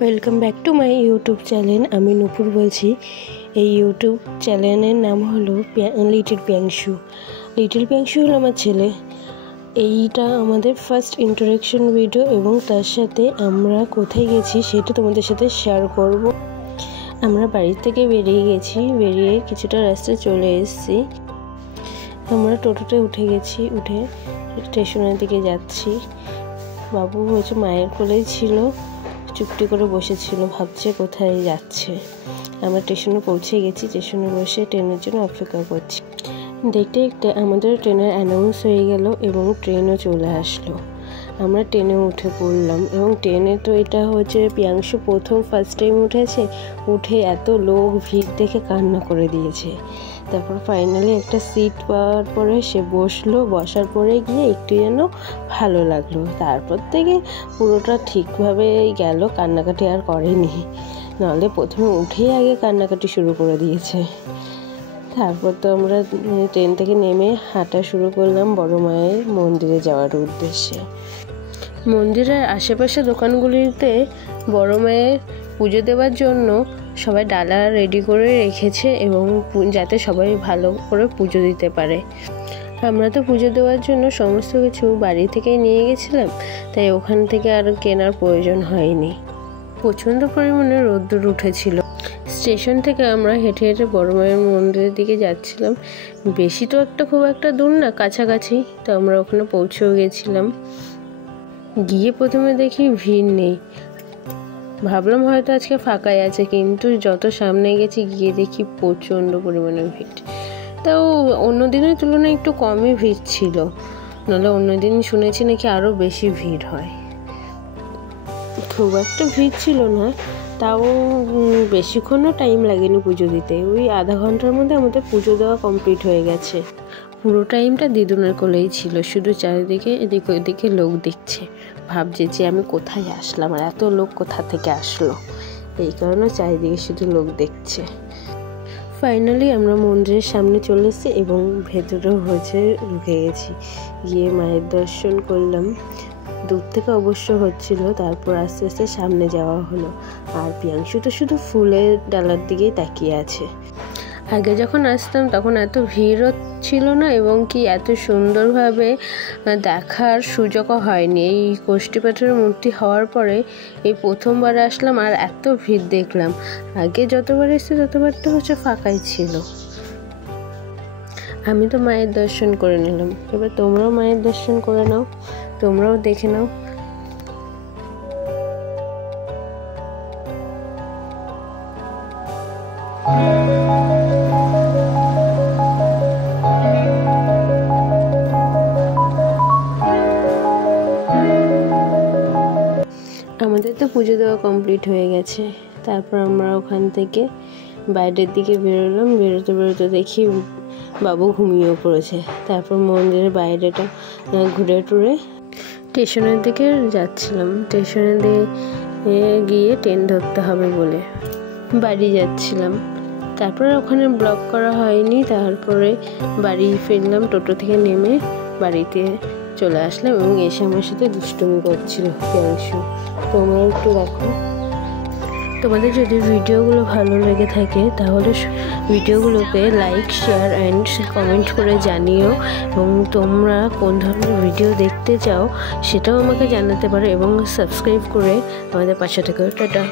Welcome back to my YouTube channel. আমি নূপুর বলছি। এই ইউটিউব চ্যানেলের নাম হলো লিটল পিয়াংশু। লিটল পিয়াংশু হলো আমার ছেলে। এইটা আমাদের ফার্স্ট ইন্ট্রোডাকশন ভিডিও এবং তার সাথে আমরা কোথায় গেছি সেটা তোমাদের সাথে শেয়ার করব। আমরা বাড়ি থেকে বেরিয়ে কিছুটা রাস্তায় চলে এসেছি। আমরা টোটোতে উঠে গেছি, উঠে স্টেশনের দিকে যাচ্ছি। বাবু হচ্ছে মায়ের কোলেই ছিল, চুপটি করে বসেছিল, ভাবছে কোথায় যাচ্ছে। আমরা স্টেশনে পৌঁছে গেছি। স্টেশনে বসে ট্রেনের জন্য অপেক্ষা করছি। দেখতে দেখতে আমাদের ট্রেনের অ্যানাউন্স হয়ে গেল এবং ট্রেনও চলে আসলো। আমরা ট্রেনে উঠে পড়লাম এবং ট্রেনে তো এটা হচ্ছে পিয়াংশু ফার্স্ট টাইম উঠে এত লোক ভিড় দেখে কান্না করে দিয়েছে। তারপর ফাইনালি একটা সিট পাওয়ার পরে সে বসার পরে গিয়ে একটু যেন ভালো লাগলো। তারপর থেকে পুরোটা ঠিকভাবে গেল, কান্নাকাটি আর করেনি। নাহলে প্রথমে উঠেই আগে কান্নাকাটি শুরু করে দিয়েছে। তারপর তো আমরা ট্রেন থেকে নেমে হাঁটা শুরু করলাম বড় মায়ের মন্দিরে যাওয়ার উদ্দেশ্যে। মন্দিরের আশেপাশে দোকানগুলিতে বড় মায়ের পুজো দেওয়ার জন্য সবাই ডালা রেডি করে রেখেছে এবং যাতে সবাই ভালো করে পুজো দিতে পারে। আমরা তো পুজো দেওয়ার জন্য সমস্ত কিছু বাড়ি থেকেই নিয়ে গেছিলাম, তাই ওখান থেকে আর কেনার প্রয়োজন হয়নি। প্রচণ্ড পরিমাণে রোদ্দুর উঠেছিল। স্টেশন থেকে আমরা হেঁটে হেঁটে বড় মায়ের মন্দিরের দিকে যাচ্ছিলাম। বেশি তো খুব একটা দূর না, কাছাকাছি। তো আমরা ওখানে পৌঁছেও গেছিলাম। গিয়ে প্রথমে দেখি ভিড় নেই। ভাবলাম হয়তো আজকে ফাঁকাই আছে, কিন্তু যত সামনে গেছি গিয়ে দেখি প্রচণ্ড পরিমাণে ভিড়। তাও অন্য দিনের তুলনায় একটু কমই ভিড় ছিল, নাহলে অন্যদিন শুনেছি নাকি আরও বেশি ভিড় হয়। খুব একটা ভিড় ছিল না, তাও বেশিক্ষণও টাইম লাগেনি পুজো দিতে। ওই আধা ঘন্টার মধ্যে আমাদের পুজো দেওয়া কমপ্লিট হয়ে গেছে। পুরো টাইমটা দিদুনের কোলেই ছিল, শুধু চারিদিকে এদিক ওদিকে লোক দেখছে, ভাবছে যে আমি কোথায় আসলাম আর এত লোক কোথা থেকে আসলো। এই কারণে চারিদিকে শুধু লোক দেখছে। ফাইনালি আমরা মন্দিরের সামনে চলে এসেছি এবং ভেতরেও ঢুকে গেছি। গিয়ে মায়ের দর্শন করলাম। দূর থেকে অবশ্য হচ্ছিল, তারপর আস্তে আস্তে সামনে যাওয়া হলো। আর পিয়াংশু তো শুধু ফুলের ডালার দিকেই তাকিয়ে আছে। আগে যখন আসতাম তখন এত ভিড়ও ছিল না এবং কি এত সুন্দরভাবে দেখার সুযোগও হয়নি। এই কষ্টি পাথরের মূর্তি হওয়ার পরে এই প্রথমবার আসলাম আর এত ভিড় দেখলাম। আগে যতবার এসেছি ততবার তো ফাঁকাই ছিল। আমি তো মায়ের দর্শন করে নিলাম, এবার তোমরাও মায়ের দর্শন করে নাও, তোমরাও দেখে নাও। আমাদের তো পুজো দেওয়া কমপ্লিট হয়ে গেছে। তারপর আমরা ওখান থেকে বাইরের দিকে বেরোলাম। বেরোতে দেখি বাবু ঘুমিয়েও পড়েছে। তারপর মন্দিরের বাইরেটা ঘুরে টুরে স্টেশনের দিকে যাচ্ছিলাম। স্টেশনের দিকে গিয়ে ট্রেন ধরতে হবে বলে বাড়ি যাচ্ছিলাম। তারপরে ওখানে ব্লগ করা হয়নি। তারপরে বাড়ি ফিরলাম, টোটো থেকে নেমে বাড়িতে চলে আসলাম এবং এসে আমার সাথে দুষ্টুমি করছিল পিয়াংশু। তোমরা একটু দেখো। তোমাদের যদি ভিডিওগুলো ভালো লেগে থাকে তাহলে ভিডিওগুলোকে লাইক, শেয়ার অ্যান্ড কমেন্ট করে জানিও এবং তোমরা কোন ধরনের ভিডিও দেখতে চাও সেটাও আমাকে জানাতে পারো এবং সাবস্ক্রাইব করে আমাদের পাশে থেকো। টাটা।